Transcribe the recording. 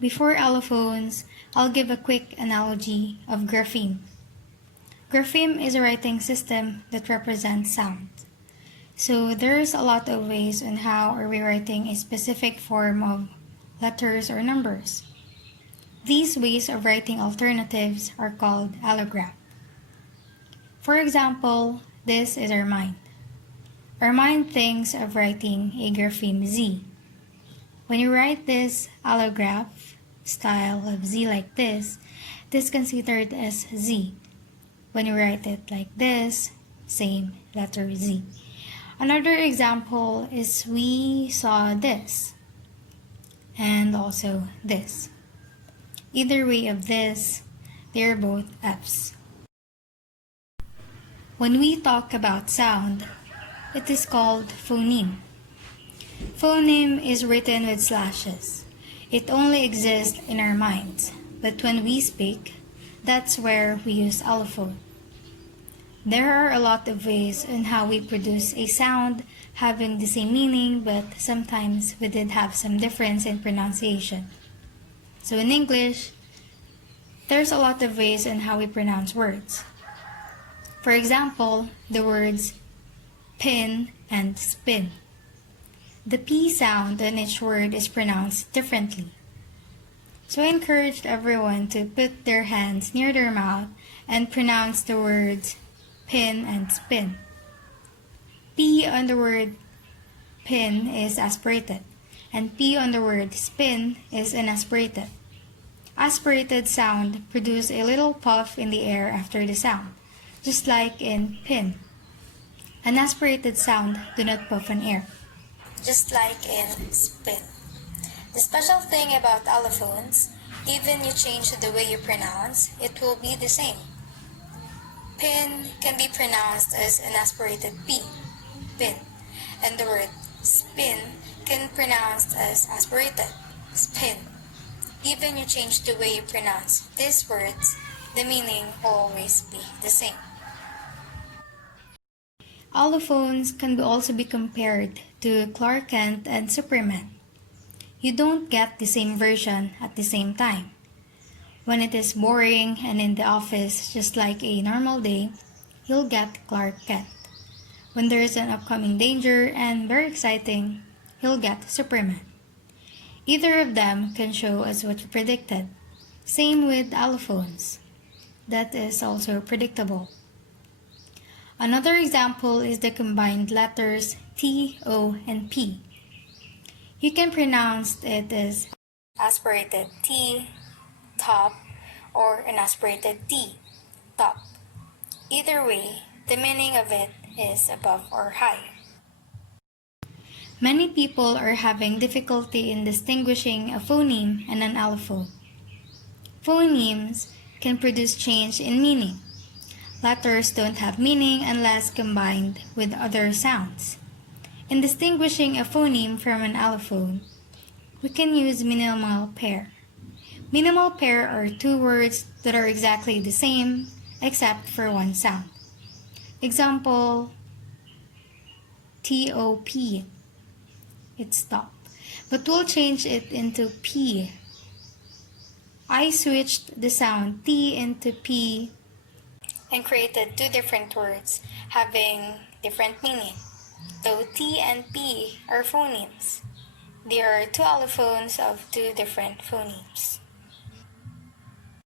Before allophones, I'll give a quick analogy of grapheme. Grapheme is a writing system that represents sound. So there's a lot of ways on how are we writing a specific form of letters or numbers. These ways of writing alternatives are called allograph. For example, this is our mind. Our mind thinks of writing a grapheme Z. When you write this allograph style of Z like this is considered as Z. When you write it like this, same letter Z. Another example is we saw this and also this. Either way of this, they're both F's. When we talk about sound, it is called phoneme. Phoneme is written with slashes. It only exists in our minds, but when we speak, that's where we use allophone. There are a lot of ways on how we produce a sound having the same meaning, but sometimes we did have some difference in pronunciation. So in English, there's a lot of ways on how we pronounce words. For example, the words pin and spin. The P sound on each word is pronounced differently. So I encouraged everyone to put their hands near their mouth and pronounce the words pin and spin. P on the word pin is aspirated, and P on the word spin is unaspirated. Aspirated sound produce a little puff in the air after the sound, just like in pin. Unaspirated sound do not puff on air, just like in spin. The special thing about allophones, even you change the way you pronounce, it will be the same. Pin can be pronounced as an aspirated P, pin, and the word spin can be pronounced as aspirated, spin. Even you change the way you pronounce these words, the meaning will always be the same. Allophones can also be compared to Clark Kent and Superman. You don't get the same version at the same time. When it is boring and in the office just like a normal day, you'll get Clark Kent. When there is an upcoming danger and very exciting, you'll get Superman. Either of them can show us what you predicted. Same with allophones. That is also predictable. Another example is the combined letters T, O, and P. You can pronounce it as aspirated T, top, or an aspirated T, top. Either way, the meaning of it is above or high. Many people are having difficulty in distinguishing a phoneme and an allophone. Phonemes can produce change in meaning. Letters don't have meaning unless combined with other sounds. In distinguishing a phoneme from an allophone, we can use minimal pair. Minimal pair are two words that are exactly the same except for one sound. Example, T-O-P. It's stop. But we'll change it into P. I switched the sound T into P and created two different words having different meaning. Though T and P are phonemes, they are two allophones of two different phonemes.